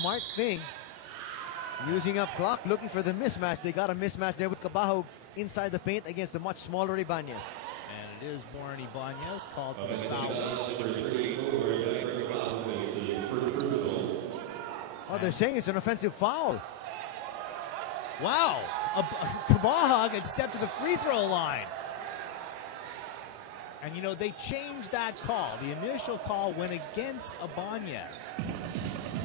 smart thing. Using up clock, looking for the mismatch. They got a mismatch there with Cabahog inside the paint against the much smaller Ibanez. And it is Warren Ibanez called for the foul. Oh, they're saying it's an offensive foul. Wow, Cabahog had stepped to the free throw line. And you know, they changed that call. The initial call went against Ibanez.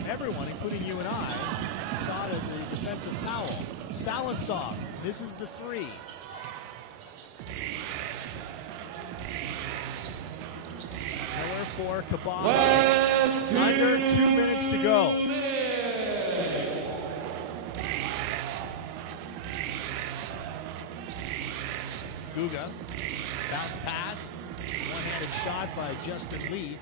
Everyone, including you and I, saw it as a defensive foul. Salensong misses the three. Miller for Cabahog. Under 2 minutes to go. Guga, bounce pass, one-handed shot by Justin Leith.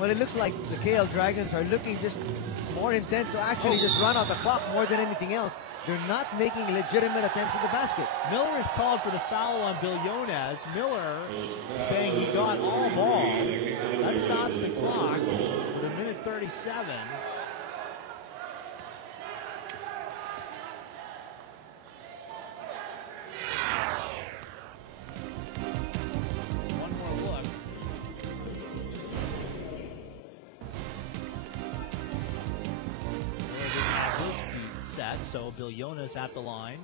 Well, it looks like the KL Dragons are looking just more intent to actually just run out the clock more than anything else. They're not making legitimate attempts at the basket. Miller is called for the foul on Billones. Miller saying he got all ball. That stops the clock with 1:37. So Billones at the line.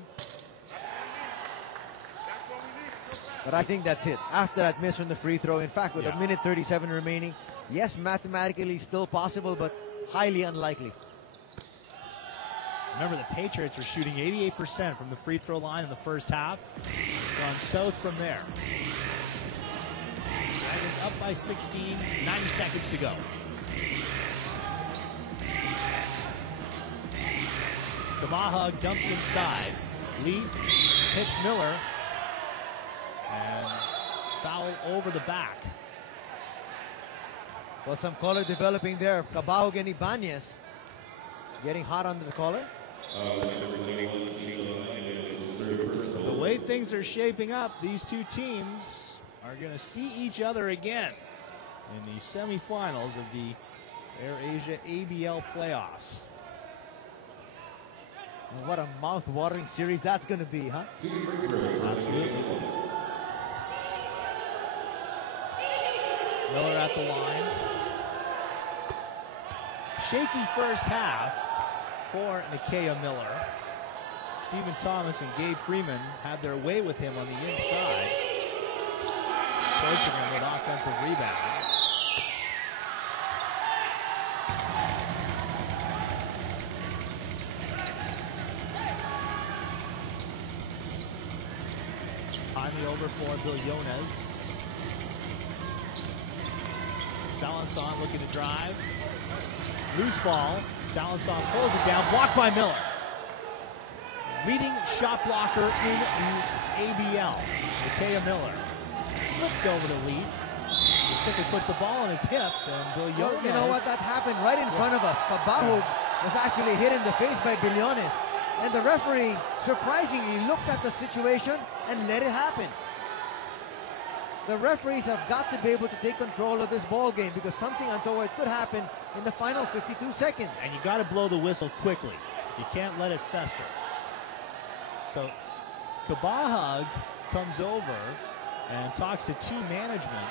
But I think that's it. After that miss from the free throw, in fact, with 1:37 remaining, yes, mathematically still possible, but highly unlikely. Remember, the Patriots were shooting 88% from the free throw line in the first half. It's gone south from there. Dragons up by 16, 90 seconds to go. Cabahog dumps inside. Leith hits Miller. And foul over the back. Well, some color developing there. Cabahog and Ibanez getting hot under the collar. The way things are shaping up, these two teams are going to see each other again in the semifinals of the AirAsia ABL playoffs. And what a mouth-watering series that's going to be, huh? Absolutely. Miller at the line. Shaky first half for Nikea Miller. Stephen Thomas and Gabe Freeman had their way with him on the inside. Coaching him with offensive rebounds. Over for Billones. Salensong looking to drive. Loose ball. Salensong pulls it down. Blocked by Miller. Leading shot blocker in the ABL. Nikea Miller. Flipped over to Leith. He simply puts the ball on his hip, and Billones... Well, you know what? That happened right in front of us. Cabahog was actually hit in the face by Billones. And the referee, surprisingly, looked at the situation and let it happen. The referees have got to be able to take control of this ball game because something untoward could happen in the final 52 seconds. And you got to blow the whistle quickly. You can't let it fester. So Cabahog comes over and talks to team management.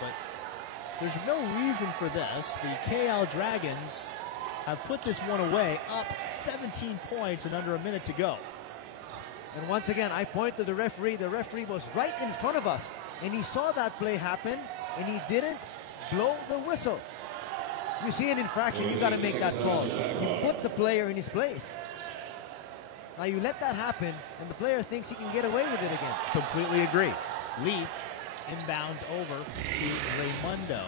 But there's no reason for this. The KL Dragons have put this one away, up 17 points and under a minute to go. And once again, I point to the referee. The referee was right in front of us, and he saw that play happen, and he didn't blow the whistle. You see an infraction, you got to make that call. You put the player in his place. Now you let that happen, and the player thinks he can get away with it again. Completely agree. Leith inbounds over to Raymundo.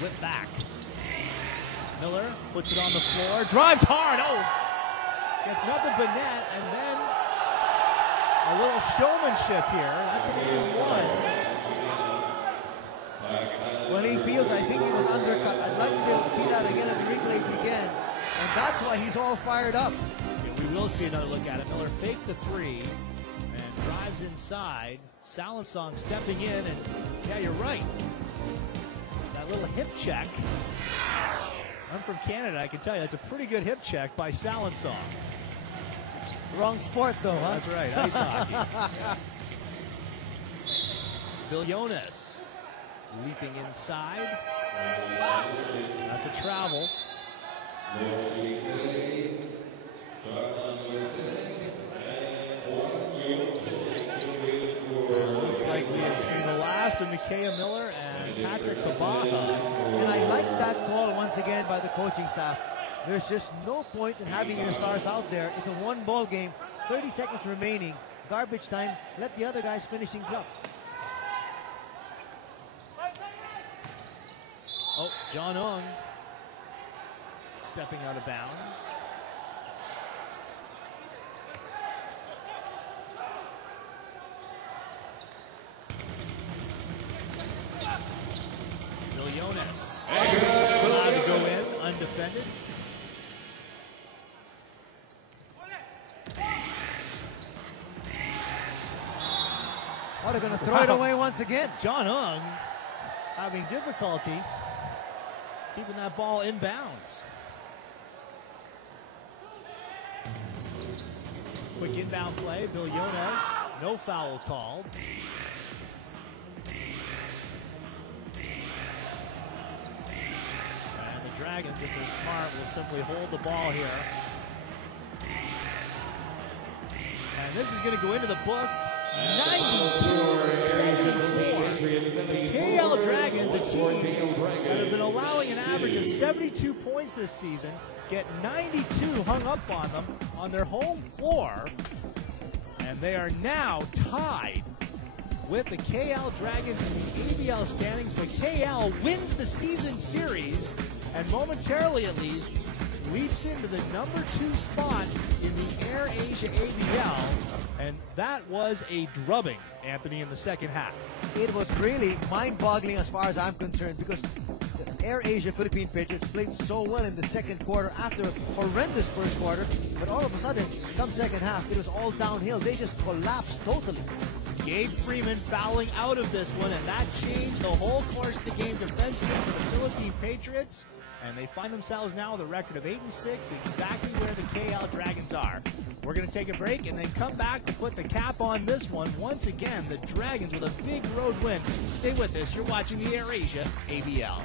Whip back. Miller puts it on the floor, drives hard. Oh, gets nothing but net, and then a little showmanship here. That's an 8-1. Well, he feels, I think he was undercut. I'd like to be able to see that again if the replay again. And that's why he's all fired up. We will see another look at it. Miller faked the three and drives inside. Salensong stepping in, and yeah, you're right. That little hip check. I'm from Canada, I can tell you that's a pretty good hip check by Salensong. Wrong sport, though, huh? That's right, ice hockey. Bilionis leaping inside. That's a travel. Looks like we have seen the last of Mikea Miller and Patrick Kabaha. And I like that call once again by the coaching staff. There's just no point in having your stars out there. It's a one-ball game, 30 seconds remaining, garbage time. Let the other guys finish things up. Oh, John Ung stepping out of bounds. Bilionis allowed to go in undefended. Oh, they're going to throw it away once again. John Ung having difficulty keeping that ball in bounds. Quick inbound play, Bilionis, no foul called. And the Dragons, if they're smart, will simply hold the ball here. And this is going to go into the books. 92-74. The KL Dragons, a team that have been allowing an average of 72 points this season, get 92 hung up on them on their home floor. And they are now tied with the KL Dragons in the ABL standings. But KL wins the season series and momentarily at least leaps into the #2 spot in the Air Asia ABL. And that was a drubbing, Anthony, in the second half. It was really mind-boggling as far as I'm concerned, because the Air Asia Philippine Patriots played so well in the second quarter after a horrendous first quarter, but all of a sudden, come second half, it was all downhill. They just collapsed totally. Gabe Freeman fouling out of this one, and that changed the whole course of the game defensively for the Philippine Patriots. And they find themselves now with a record of 8-6, exactly where the KL Dragons are. We're going to take a break and then come back to put the cap on this one. Once again, the Dragons with a big road win. Stay with us. You're watching the Air Asia ABL.